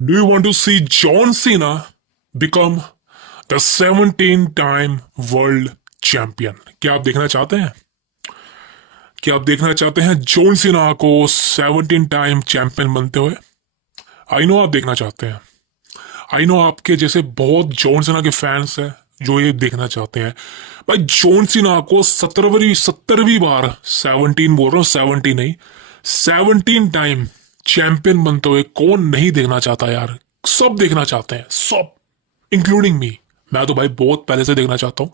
Do you want to see John Cena become the 17-time world champion? क्या आप देखना चाहते हैं? क्या आप देखना चाहते हैं जॉन सीना को 17 टाइम चैंपियन बनते हुए? आई नो आप देखना चाहते हैं। आई नो आपके जैसे बहुत जॉन सीना के फैंस हैं जो ये देखना चाहते हैं। भाई जॉन सीना को 17वीं बार, 17 बोल रहा हूँ, 70 नहीं, 17 टाइम चैंपियन बनते हुए कौन नहीं देखना चाहता यार? सब देखना चाहते हैं, सब, इंक्लूडिंग मी। मैं तो भाई बहुत पहले से देखना चाहता हूँ।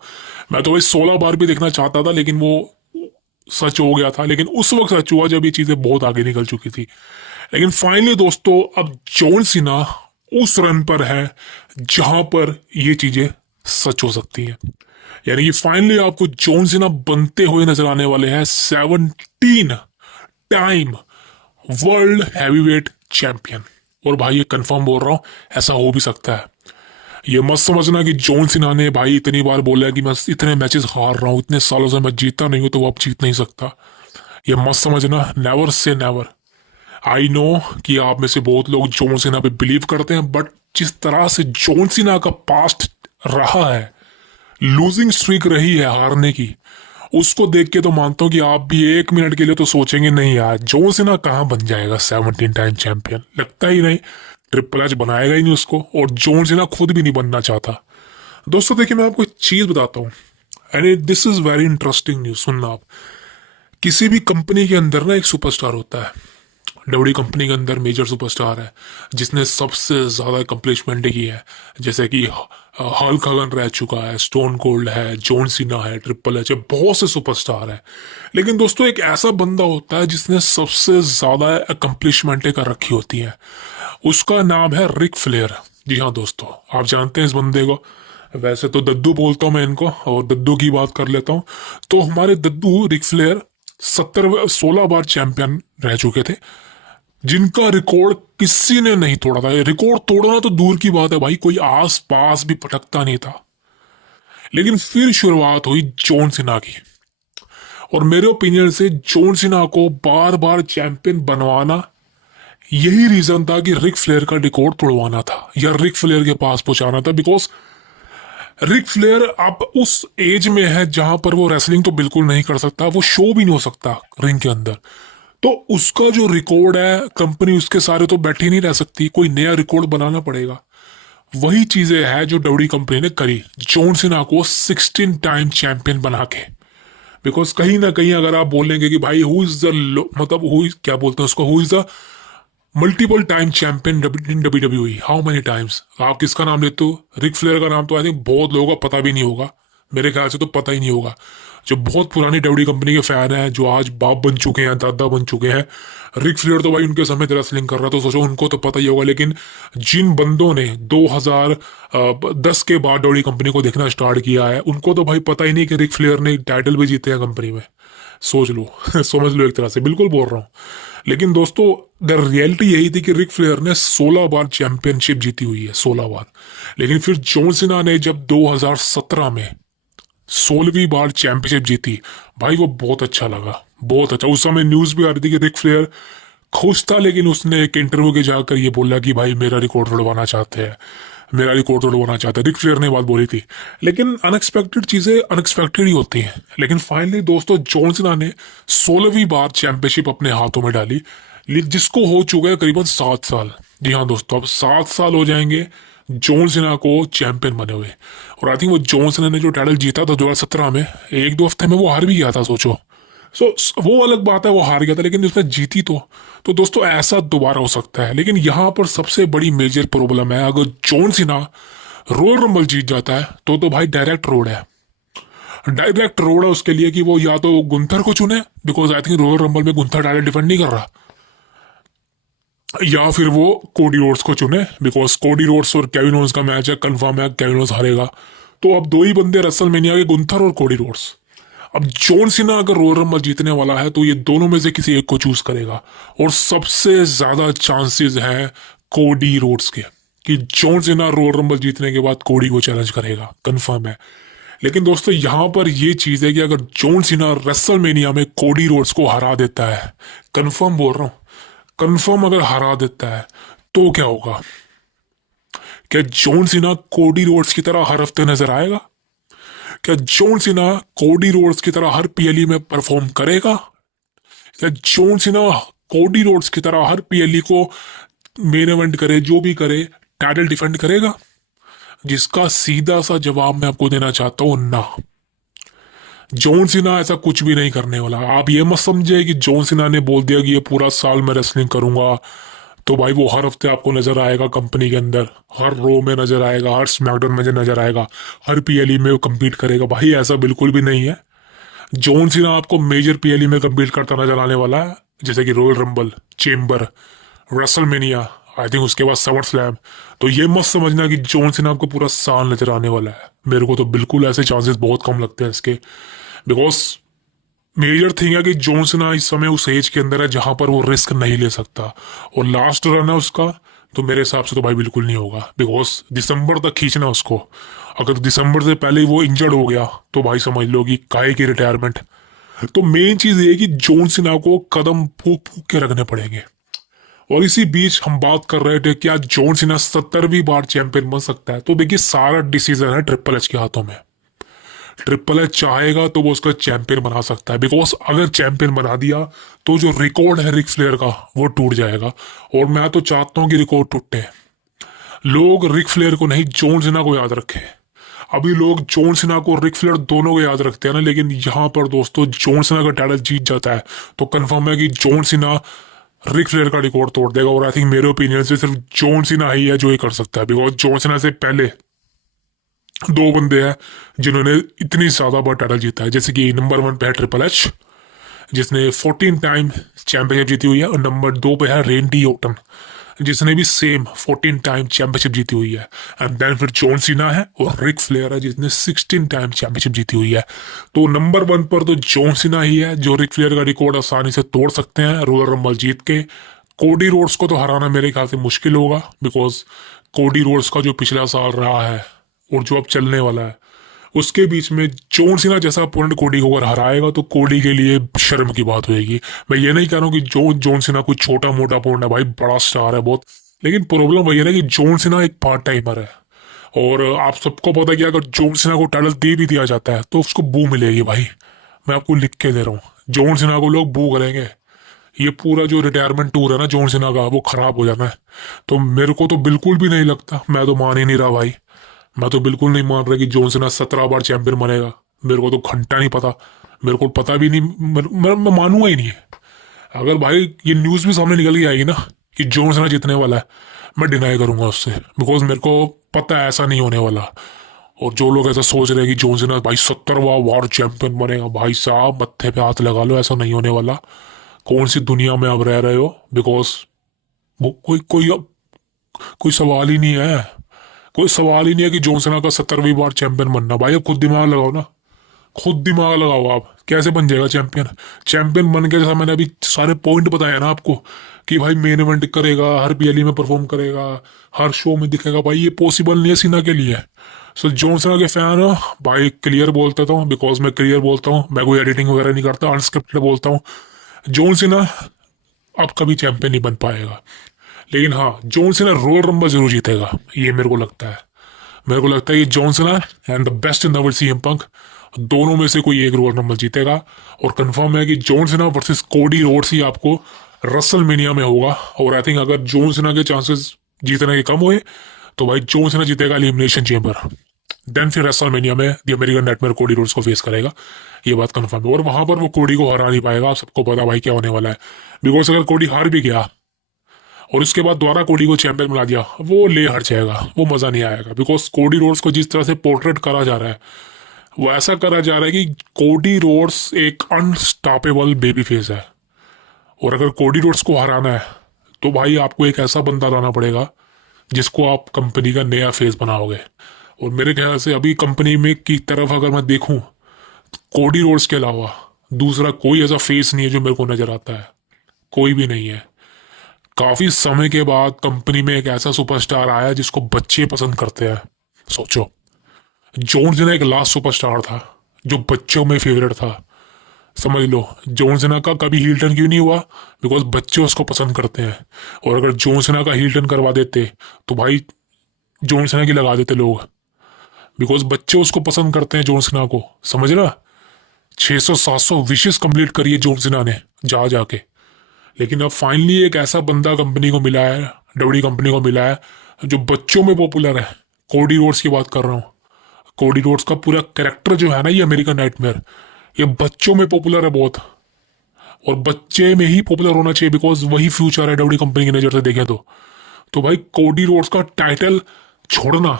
मैं तो भाई 16 बार भी देखना चाहता था, लेकिन वो सच हो गया था। लेकिन उस वक्त सच हुआ जब ये चीजें बहुत आगे निकल चुकी थी। लेकिन फाइनली दोस्तों, अब जॉन सीना उस रन पर है जहां पर ये चीजें सच हो सकती हैं। यानी कि फाइनली आपको जॉन सीना बनते हुए नजर आने वाले हैं 17 टाइम वर्ल्ड हैवीवेट चैंपियन। और भाई ये कंफर्म बोल रहा हूं, ऐसा हो भी सकता है। ये मत समझना कि जॉन सीना ने भाई इतनी बार बोला है कि मैं इतने मैचेस हार रहा हूं, इतने सालों से मैं जीता नहीं हूं, तो वो अब जीत नहीं सकता। ये मत समझना, never say never. I know कि आप में से बहुत लोग जॉन सीना पे बिलीव करते हैं, बट जिस तरह से जॉन सीना का पास्ट रहा है, लूजिंग स्ट्रीक रही है हारने की, उसको देख के तो मानता हूं कि आप भी एक मिनट के लिए तो सोचेंगे नहीं यार, जॉन सीना कहां बन जाएगा 17 टाइम चैंपियन, लगता ही नहीं। ट्रिपल एच बनाएगा ही नहीं उसको, और जॉन सीना खुद भी नहीं बनना चाहता। दोस्तों देखिए, मैं आपको एक चीज बताता हूँ, and this is very interesting news, सुनना आप। किसी भी कंपनी के अंदर ना एक सुपरस्टार होता है। डब्ल्यू कंपनी के अंदर मेजर सुपरस्टार है जिसने सबसे ज्यादा अकम्पलिशमेंट की है, जैसे कि हल्क हगन रह चुका है, स्टोन कोल्ड है, जॉन सीना है, ट्रिपल एच है, बहुत से सुपरस्टार है। लेकिन दोस्तों एक ऐसा बंदा होता है जिसने सबसे ज्यादा अकम्पलिशमेंट कर रखी होती है। उसका नाम है रिक फ्लेयर। जी हाँ दोस्तों, आप जानते हैं इस बंदे को। वैसे तो दद्दू बोलता हूँ मैं इनको, और दद्दू की बात कर लेता हूँ। तो हमारे दद्दू रिक फ्लेयर 16 बार चैंपियन रह चुके थे, जिनका रिकॉर्ड किसी ने नहीं तोड़ा था। रिकॉर्ड तोड़ना तो दूर की बात है भाई, कोई आस पास भी पटकता नहीं था। लेकिन फिर शुरुआत हुई जॉन सीना की, और मेरे ओपिनियन से जॉन सीना को बार बार चैंपियन बनवाना यही रीजन था कि रिक फ्लेयर का रिकॉर्ड तोड़वाना था, या रिक फ्लेयर के पास पहुंचाना था। बिकॉज रिक फ्लेयर अब उस एज में है जहां पर वो रेसलिंग तो बिल्कुल नहीं कर सकता, वो शो भी नहीं हो सकता रिंग के अंदर। तो उसका जो रिकॉर्ड है, कंपनी उसके सारे तो बैठी नहीं रह सकती, कोई नया रिकॉर्ड बनाना पड़ेगा। वही चीजें है जो डब्ल्यू कंपनी ने करी, जॉन सीना को 16 टाइम चैंपियन बना के। बिकॉज कहीं ना कहीं अगर आप बोलेंगे कि भाई हु इज द, मतलब हु इज, क्या बोलते हैं उसको, who is the multiple time champion in W W E, how many times, आप किसका नाम लेते हो? रिक फ्लेयर का नाम तो आई थिंक बहुत लोगों को पता भी नहीं होगा, मेरे ख्याल से तो पता ही नहीं होगा। जो बहुत पुरानी डब्ल्यू कंपनी के फैन हैं, जो आज बाप बन चुके हैं, दादा बन चुके हैं, रिक फ्लेयर तो भाई उनके समय रेसलिंग कर रहा, तो सोचो उनको तो पता ही होगा। लेकिन जिन बंदों ने 2010 के बाद डब्ल्यू कंपनी को देखना स्टार्ट किया है, उनको तो भाई पता ही नहीं कि रिक फ्लेयर ने टाइटल भी जीते हैं कंपनी में। सोच लो समझ लो, एक तरह से बिल्कुल बोल रहा हूँ। लेकिन दोस्तों द रियलिटी यही थी कि रिक फ्लेयर ने 16 बार चैंपियनशिप जीती हुई है, 16 बार। लेकिन फिर जॉन सीना ने जब 2017 में 16वीं बार चैंपियनशिप जीती, भाई वो बहुत अच्छा लगा, बहुत अच्छा। उस समय न्यूज भी आ रही थी कि रिक फ्लेयर खुश था, लेकिन उसने एक इंटरव्यू के जाकर ये बोला कि भाई मेरा रिकॉर्ड तोड़वाना चाहते हैं, मेरा रिकॉर्ड तोड़वाना चाहते हैं। रिक फ्लेयर ने बात बोली थी। लेकिन अनएक्सपेक्टेड चीजें अनएक्सपेक्टेड ही होती हैं। लेकिन फाइनली दोस्तों जॉन सीना ने 16वीं बार चैंपियनशिप अपने हाथों में डाली, जिसको हो चुका है करीबन 7 साल। जी हाँ दोस्तों, अब 7 साल हो जाएंगे जॉन सीना को चैंपियन बने हुए। और आई थिंक वो जॉन सीना ने जो टाइटल जीता था 2017 में, 1-2 हफ्ते में वो हार भी गया था, सोचो। सो वो अलग बात है, वो हार गया था, लेकिन उसने जीती तो दोस्तों ऐसा दोबारा हो सकता है। लेकिन यहां पर सबसे बड़ी मेजर प्रॉब्लम है, अगर जॉन सीना रॉयल रंबल जीत जाता है तो भाई डायरेक्ट रोड है, डायरेक्ट रोड है उसके लिए कि वो या तो गुंथर को चुने, because I think royal rumble में गुंथर डायरेक्ट डिफेंड नहीं कर रहा, या फिर वो कोडी रोड्स को चुने, बिकॉज कोडी रोड्स और केविन ओवेंस का मैच है, कंफर्म है केविन ओवेंस हारेगा। तो अब दो ही बंदे रेसलमेनिया के, गुंथर और कोडी रोड्स। अब जॉन सीना अगर रॉयल रंबल जीतने वाला है तो ये दोनों में से किसी एक को चूज करेगा, और सबसे ज्यादा चांसेस है कोडी रोड्स के कि जॉन सीना रॉयल रंबल जीतने के बाद कोडी को चैलेंज करेगा, कंफर्म है। लेकिन दोस्तों यहां पर ये चीज है कि अगर जॉन सीना रेसलमेनिया में कोडी रोड्स को हरा देता है, कंफर्म बोल रहा हूं, कंफर्म अगर हरा देता है, तो क्या होगा? क्या जॉन सीना कोडी रोड्स की तरह हर हफ्ते नजर आएगा? क्या जॉन सीना कोडी रोड्स की तरह हर पीएलई में परफॉर्म करेगा? क्या जॉन सीना कोडी रोड्स की तरह हर पीएलई को मेन इवेंट करे, जो भी करे, टाइटल डिफेंड करेगा? जिसका सीधा सा जवाब मैं आपको देना चाहता हूं, ना। जॉन सीना ऐसा कुछ भी नहीं करने वाला। आप ये मत समझे कि जॉन सीना ने बोल दिया कि ये पूरा साल मैं रेसलिंग करूंगा तो भाई वो हर हफ्ते आपको नजर आएगा कंपनी के अंदर, हर रो में नजर आएगा, हर स्मैकडाउन में नजर आएगा, हर पीएलई में वो कम्पीट करेगा। भाई ऐसा बिल्कुल भी नहीं है। जॉन सीना आपको मेजर पीएलई में कम्पीट करता नजर आने वाला है, जैसे कि royal rumble, chamber, WrestleMania, I think उसके बाद समर स्लैम। तो ये मत समझना कि जॉन सीना आपको पूरा साल नजर आने वाला है। मेरे को तो बिल्कुल ऐसे चांसेस बहुत कम लगते हैं इसके, बिकॉज मेजर थिंग है कि जॉन सीना इस समय उस एज के अंदर है जहां पर वो रिस्क नहीं ले सकता, और लास्ट रन है उसका, तो मेरे हिसाब से तो भाई बिल्कुल नहीं होगा, बिकॉज दिसंबर तक खींचना उसको। अगर दिसंबर से पहले वो इंजर्ड हो गया तो भाई समझ लो कि काहे की रिटायरमेंट। तो मेन चीज ये कि जॉन सीना को कदम फूक फूक के रखने पड़ेंगे। और इसी बीच हम बात कर रहे थे क्या जॉन सीना 70वीं बार चैंपियन बन सकता है? तो देखिए सारा डिसीजन है ट्रिपल एच के हाथों में। ट्रिपल एच चाहेगा तो वो उसका चैंपियन बना सकता है, बिकॉज अगर चैंपियन बना दिया तो जो रिकॉर्ड है रिक फ्लेयर का वो टूट जाएगा, और मैं तो चाहता हूं कि रिकॉर्ड टूटे। लोग रिक फ्लेयर को नहीं, जॉन सीना को याद रखें। अभी लोग जॉन सीना को रिक फ्लेयर दोनों को याद रखते हैं ना, लेकिन यहाँ पर दोस्तों जॉन सीना का टाइटल जीत जाता है तो कंफर्म है कि जॉन सीना रिक फ्लेयर का रिकॉर्ड तोड़ देगा। और आई थिंक मेरे ओपिनियन से सिर्फ जॉन सीना ही है जो ये कर सकता है, बिकॉज जॉन सीना से पहले दो बंदे हैं जिन्होंने इतनी ज्यादा बार टाइटल जीता है, जैसे कि नंबर 1 पे है ट्रिपल एच जिसने 14 टाइम चैंपियनशिप जीती हुई है, और नंबर 2 पे है रेंडी ऑर्टन जिसने भी सेम 14 टाइम चैंपियनशिप जीती हुई है। एंड देन फिर जॉन सीना है और रिक फ्लेयर है जिसने 16 टाइम चैंपियनशिप जीती हुई है। तो नंबर 1 पर तो जॉन सीना ही है जो रिक फ्लेयर का रिकॉर्ड आसानी से तोड़ सकते हैं रॉयल रंबल जीत के। कोडी रोड्स को तो हराना मेरे ख्याल से मुश्किल होगा, बिकॉज कोडी रोड्स का जो पिछला साल रहा है और जो अब चलने वाला है उसके बीच में जॉन सीना जैसा अपोनेंट कोडी को अगर हराएगा तो कोडी के लिए शर्म की बात होगी। मैं ये नहीं कह रहा हूँ कि जॉन सीना कोई छोटा मोटा अपोनेंट है, भाई बड़ा स्टार है बहुत, लेकिन प्रॉब्लम वही है ना कि जॉन सीना एक पार्ट टाइमर है। और आप सबको पता है कि अगर जॉन सीना को टाइटल दे भी दिया जाता है तो उसको बू मिलेगी। भाई मैं आपको लिख के दे रहा हूँ, जॉन सीना को लोग बू करेंगे। ये पूरा जो रिटायरमेंट टूर है ना जॉन सीना का वो खराब हो जाना है। तो मेरे को तो बिल्कुल भी नहीं लगता, मैं तो मान ही नहीं रहा भाई, मैं तो बिल्कुल नहीं मान रहा कि जॉन सीना 17 बार चैंपियन बनेगा। मेरे को तो घंटा नहीं पता, मेरे को पता भी नहीं, मैं मानूंगा ही नहीं है। अगर भाई ये न्यूज़ भी सामने निकल के आएगी ना कि जॉन सीना जीतने वाला है, मैं डिनाई करूंगा उससे, बिकॉज मेरे को पता है ऐसा नहीं होने वाला। और जो लोग ऐसा सोच रहे हैं कि जॉन सीना भाई 70वां बार चैंपियन बनेगा, भाई साहब मत्थे पे हाथ लगा लो, ऐसा नहीं होने वाला। कौन सी दुनिया में आप रह रहे हो, बिकॉज वो कोई कोई कोई सवाल ही नहीं है, कोई सवाल ही नहीं है कि जॉन सीना का 70वीं बार चैंपियन बनना। भाई अब खुद दिमाग लगाओ ना, खुद दिमाग लगाओ, आप कैसे बन जाएगा चैंपियन? चैंपियन बन के जैसा मैंने अभी सारे पॉइंट बताया ना आपको कि भाई मेन इवेंट करेगा, हर पीएलई में परफॉर्म करेगा, हर शो में दिखेगा, भाई ये पॉसिबल नहीं है सीना के लिए। सो जॉन सीना के फैन हो भाई, क्लियर बोलता हूँ, बिकॉज मैं क्लियर बोलता हूँ, मैं कोई एडिटिंग वगैरह नहीं करता, अनस्क्रिप्टेड बोलता हूँ। जॉन सीना अब कभी चैंपियन नहीं बन पाएगा, लेकिन हाँ जॉन सीना रॉयल रंबल जरूर जीतेगा, ये मेरे को लगता है। मेरे को लगता है कि John Cena and the best in the world CM Punk दोनों में से कोई एक रॉयल रंबल जीतेगा। और कंफर्म है कि John Cena versus Cody Rhodes ही आपको रसलमेनिया में होगा। और आई थिंक अगर जॉन सीना के चांसेस जीतने के कम हुए तो भाई जॉन सीना जीतेगा एलिमिनेशन चेंबर, देन फिर रेसलमेनिया में the American nightmare Cody Rhodes को फेस करेगा, ये बात कंफर्म है। और वहां पर वो कोडी को हरा नहीं पाएगा, आप सबको पता भाई क्या होने वाला है, बिकॉज अगर कोडी हार भी गया और उसके बाद दोबारा कोडी को चैंपियन बना दिया, वो ले हट जाएगा, वो मजा नहीं आएगा। बिकॉज कोडी रोड्स को जिस तरह से पोर्ट्रेट करा जा रहा है वो ऐसा करा जा रहा है कि कोडी रोड्स एक अनस्टॉपेबल बेबी फेस है, और अगर कोडी रोड्स को हराना है तो भाई आपको एक ऐसा बंदा लाना पड़ेगा जिसको आप कंपनी का नया फेस बनाओगे। और मेरे ख्याल से अभी कंपनी में की तरफ अगर मैं देखूं, कोडी रोड्स के अलावा दूसरा कोई ऐसा फेस नहीं है जो मेरे को नजर आता है, कोई भी नहीं है। काफी समय के बाद कंपनी में एक ऐसा सुपरस्टार आया जिसको बच्चे पसंद करते हैं। सोचो, जॉन सीना एक लास्ट सुपरस्टार था जो बच्चों में फेवरेट था, समझ लो। जॉन सीना का कभी हील टर्न क्यों नहीं हुआ? बिकॉज बच्चे उसको पसंद करते हैं। और अगर जॉन सीना का हील टर्न करवा देते तो भाई जॉन सीना की लगा देते लोग, बिकॉज बच्चे उसको पसंद करते हैं जॉन सीना को, समझ रहा। 600-700 विशेष कंप्लीट करी है जॉन सीना ने जा जाके। लेकिन अब फाइनली एक ऐसा बंदा कंपनी को मिला है, डब्ल्यू कंपनी को मिला है, जो बच्चों में पॉपुलर है। कोडी रोड्स की बात कर रहा हूँ। कोडी रोड्स का पूरा कैरेक्टर जो है ना, ये अमेरिकन नाइटमेयर, ये बच्चों में पॉपुलर है बहुत, और बच्चे में ही पॉपुलर होना चाहिए, बिकॉज वही फ्यूचर है डब्ल्यू कंपनी की नजर से देखें तो भाई कोडी रोड्स का टाइटल छोड़ना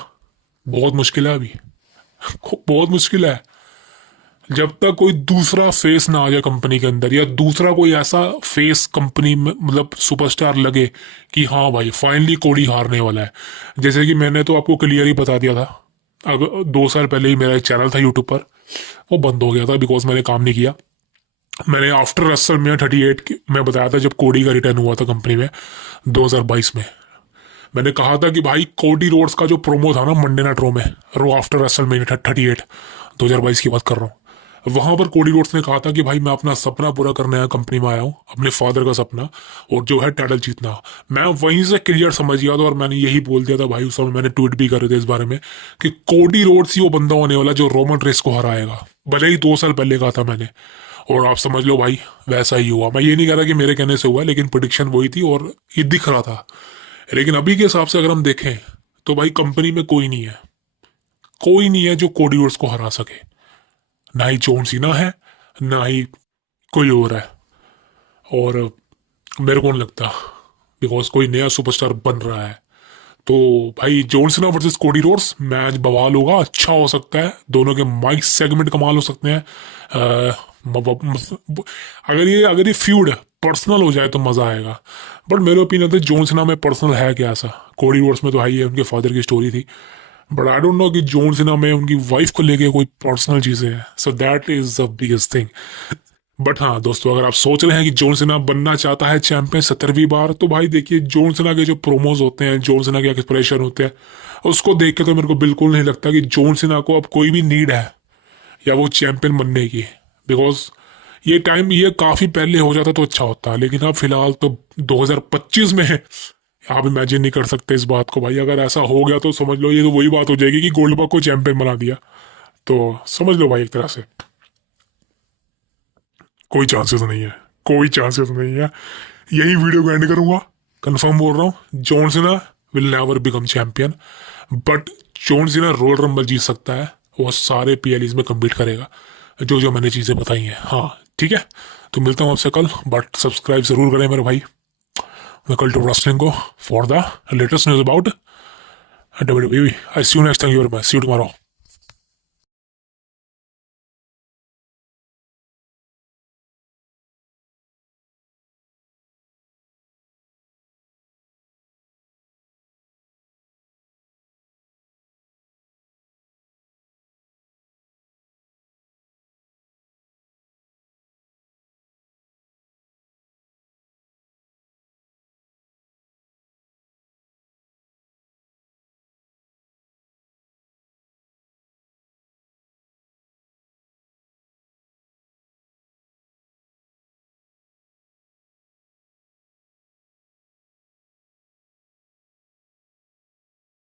बहुत मुश्किल है अभी। बहुत मुश्किल है। जब तक कोई दूसरा फेस ना आ जाए कंपनी के अंदर, या दूसरा कोई ऐसा फेस कंपनी में मतलब सुपरस्टार लगे कि हाँ भाई फाइनली कोडी हारने वाला है। जैसे कि मैंने तो आपको क्लियर ही बता दिया था, अगर 2 साल पहले ही मेरा एक चैनल था यूट्यूब पर, वो बंद हो गया था बिकॉज मैंने काम नहीं किया। मैंने आफ्टर रेसलमेनिया 38 में बताया था, जब कोडी का रिटर्न हुआ था कंपनी में 2022 में, मैंने कहा था कि भाई कोडी रोड्स का जो प्रोमो था ना मंडे नाइट रो में, रो आफ्टर रेसलमेनिया 38 2022 की बात कर रहा हूँ, वहां पर कोडी रोड्स ने कहा था कि भाई मैं अपना सपना पूरा करने आया, कंपनी में आया हूँ, अपने फादर का सपना, और जो है टाइटल जीतना। मैं वहीं से क्लियर समझ गया था, और मैंने यही बोल दिया था भाई, उस समय मैंने ट्वीट भी करे थे इस बारे में कि कोडी रोड्स ही वो बंदा होने वाला जो रोमन रेस को हराएगा। भले ही 2 साल पहले कहा था मैंने, और आप समझ लो भाई वैसा ही हुआ। मैं ये नहीं कह रहा कि मेरे कहने से हुआ, लेकिन प्रिडिक्शन वही थी और ये दिख रहा था। लेकिन अभी के हिसाब से अगर हम देखें तो भाई कंपनी में कोई नहीं है, कोई नहीं है जो कोडी रोड्स को हरा सके। ना ही जॉन सीना है, ना ही कोई और है, और मेरे को नहीं लगता, बिकॉज कोई नया सुपरस्टार बन रहा है। तो भाई John Cena versus Cody Rhodes match बवाल होगा, अच्छा हो सकता है, दोनों के माइक सेगमेंट कमाल हो सकते हैं। अगर ये फ्यूड पर्सनल हो जाए तो मजा आएगा, बट मेरे ओपिनियन से जॉन सीना में पर्सनल है क्या ऐसा। कोडी रोड्स में तो है, उनके फादर की स्टोरी थी, बट आई डोंट नो कि जॉन सीना में उनकी वाइफ को लेके कोई पर्सनल चीजें हैं, so that is the biggest thing. But हाँ दोस्तों, अगर आप सोच रहे हैं कि जॉन सीना बनना चाहता है चैंपियन 70वीं बार, तो भाई देखिए जॉन सीना के जो प्रोमोज होते हैं, जॉन सीना के एक्सप्रेशन होते हैं, उसको देख के तो मेरे को बिल्कुल नहीं लगता कि जॉन सीना को अब कोई भी नीड है या वो चैंपियन बनने की। बिकॉज ये टाइम ये काफी पहले हो जाता तो अच्छा होता, लेकिन अब फिलहाल तो 2025 में है, आप इमेजिन नहीं कर सकते इस बात को भाई। अगर ऐसा हो गया तो समझ लो ये तो वही बात हो जाएगी कि गोल्डबर्ग को चैंपियन बना दिया, तो समझ लो भाई एक तरह से कोई चांसेस नहीं है, कोई चांसेस नहीं है। यही वीडियो को एंड करूंगा, कंफर्म बोल रहा हूँ, John Cena will never become champion, but John Cena Royal Rumble जीत सकता है, वो सारे पीएलईज में कम्पीट करेगा, जो जो मैंने चीजें बताई हैं। हाँ ठीक है, तो मिलता हूँ आपसे कल, बट सब्सक्राइब जरूर करें मेरे भाई Welcome to Wrestling Go for the latest news about WWE. I see you next time. See you tomorrow.